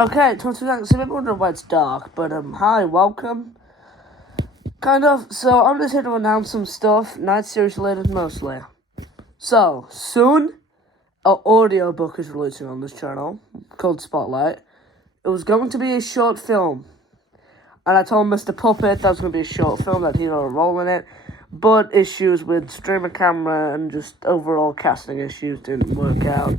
Okay, 22 so maybe wondering why it's dark, but hi, welcome. Kind of, so I'm just here to announce some stuff, Night Series related mostly. So, soon, an audiobook is releasing on this channel, called Spotlight. It was going to be a short film, and I told Mr. Puppet that was going to be a short film, that he'd have a role in it, but issues with streamer camera and just overall casting issues didn't work out.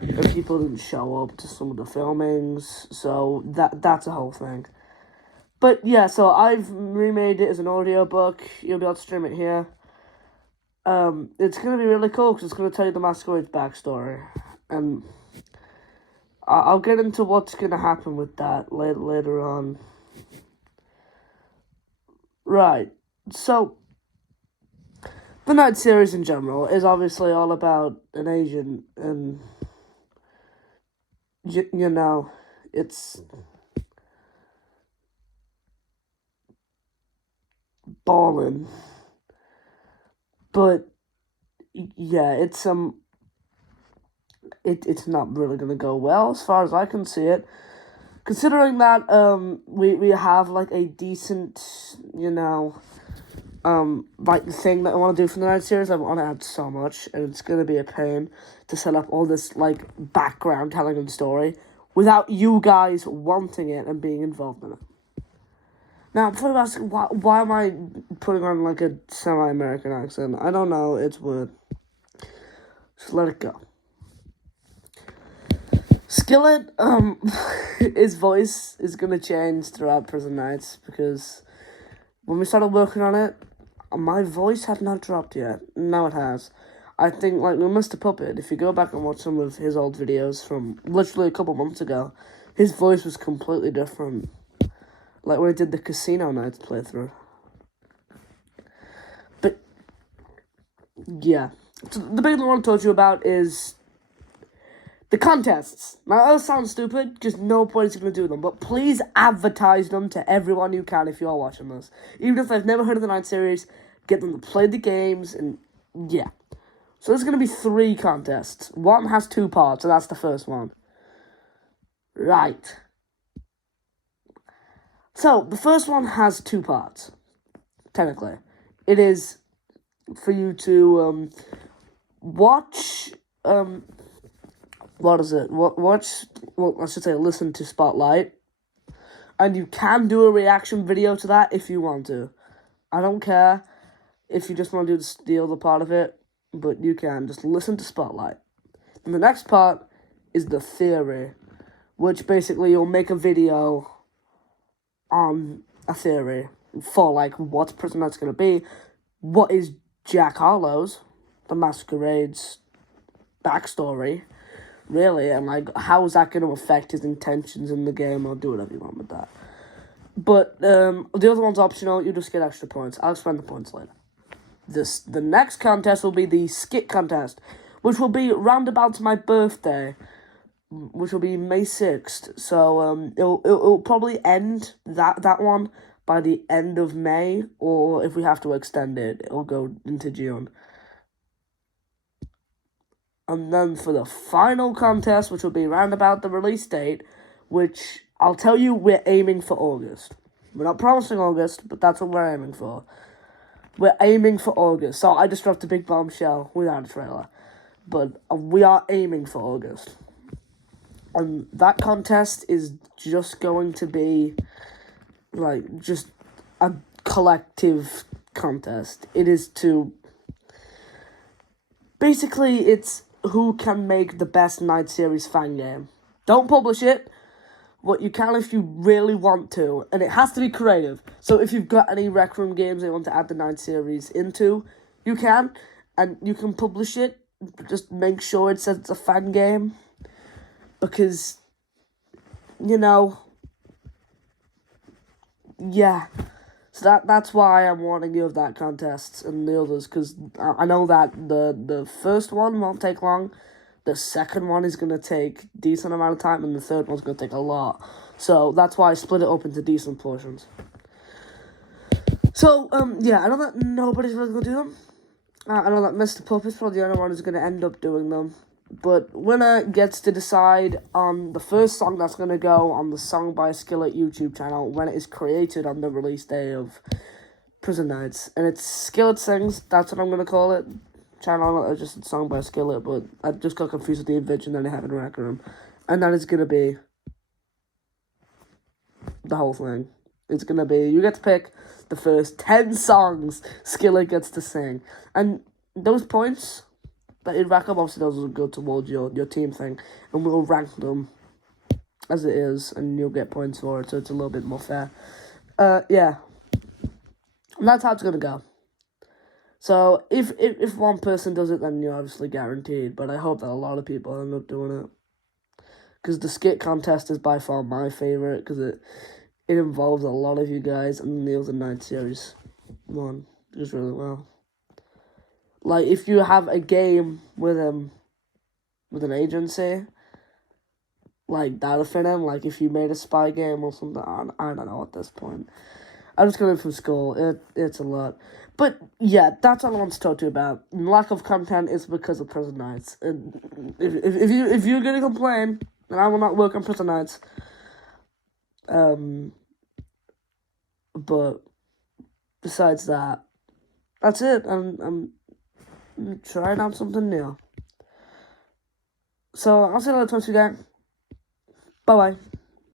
And people didn't show up to some of the filmings, so that's a whole thing. But yeah, so I've remade it as an audiobook. You'll be able to stream it here. It's gonna be really cool because it's gonna tell you the Masquerade's backstory, and I'll get into what's gonna happen with that later on. Right, so the Night series in general is obviously all about an agent, and you know, it's balling. But yeah, it's not really gonna go well as far as I can see it. Considering that we have like a decent, like thing that I want to do for the Night series. I want to add so much, and it's gonna be a pain to set up all this like background telling of the story without you guys wanting it and being involved in it. Now, before you ask, why am I putting on like a semi-American accent? I don't know. It's weird. Just let it go. Skillet, his voice is gonna change throughout Prison Nights because when we started working on it, my voice had not dropped yet. Now it has. I think, like, with Mr. Puppet, if you go back and watch some of his old videos from literally a couple months ago, his voice was completely different. Like when he did the Casino Nights playthrough. But, yeah. So the big thing I want to talk to you about is the contests. Now, that sounds stupid, just nobody's going to do them. But please advertise them to everyone you can if you're watching this. Even if they've never heard of the Night series, get them to play the games, and yeah. So there's going to be 3 contests. One has 2 parts, and that's the first one. Right. So, the first one has 2 parts, technically. It is for you to watch, what is it? Watch, well, I should say listen to Spotlight. And you can do a reaction video to that if you want to. I don't care if you just want to do the other part of it, but you can. Just listen to Spotlight. And the next part is the theory, which basically you'll make a video on a theory for, like, what's Prison Night's going to be, what is Jack Harlow's, the Masquerade's backstory, really, and, like, how is that going to affect his intentions in the game, or do whatever you want with that. But, the other one's optional, you just get extra points. I'll explain the points later. The next contest will be the skit contest, which will be roundabout my birthday, which will be May 6th, so it'll probably end that one by the end of May, or if we have to extend it, it'll go into June. And then for the final contest, which will be round about the release date, which I'll tell you, we're aiming for August. We're not promising August, but that's what we're aiming for. We're aiming for August, so I just dropped a big bombshell without a trailer, but we are aiming for August. And that contest is just going to be, like, just a collective contest. It is to, basically, it's who can make the best Night series fan game. Don't publish it, but you can if you really want to, and it has to be creative. So if you've got any Rec Room games that you want to add the Night series into, you can, and you can publish it. Just make sure it says it's a fan game. Because, yeah. So that's why I'm warning you of that contest and the others, because I know that the first one won't take long, the second one is going to take a decent amount of time, and the third one's going to take a lot. So that's why I split it up into decent portions. So, yeah, I know that nobody's really going to do them. I know that Mr. Puppet's probably the only one who's going to end up doing them. But winner gets to decide on the first song that's going to go on the Song by Skillet YouTube channel when it is created on the release day of Prison Nights. And it's Skillet Sings, that's what I'm going to call it. Channel, just Song by Skillet, but I just got confused with the invention that I have in Rec Room. And that is going to be the whole thing. It's going to be, you get to pick the first 10 songs Skillet gets to sing. And those points that you rack up, obviously those will go towards your team thing. And we'll rank them as it is, and you'll get points for it, so it's a little bit more fair. Yeah. And that's how it's going to go. So, if one person does it, then you're obviously guaranteed. But I hope that a lot of people end up doing it. Because the skit contest is by far my favourite, because it involves a lot of you guys, and the other night series one just really well. Like, if you have a game with an agency, like, that'll fit in. Like, if you made a spy game or something, I don't know at this point. I'm just coming from school. It's a lot. But, yeah, that's all I want to talk to you about. Lack of content is because of Prison Nights. And if you're going to complain, then I will not work on Prison Nights. But besides that, that's it. I'm trying out something new. So, I'll see you later, guys. Bye-bye.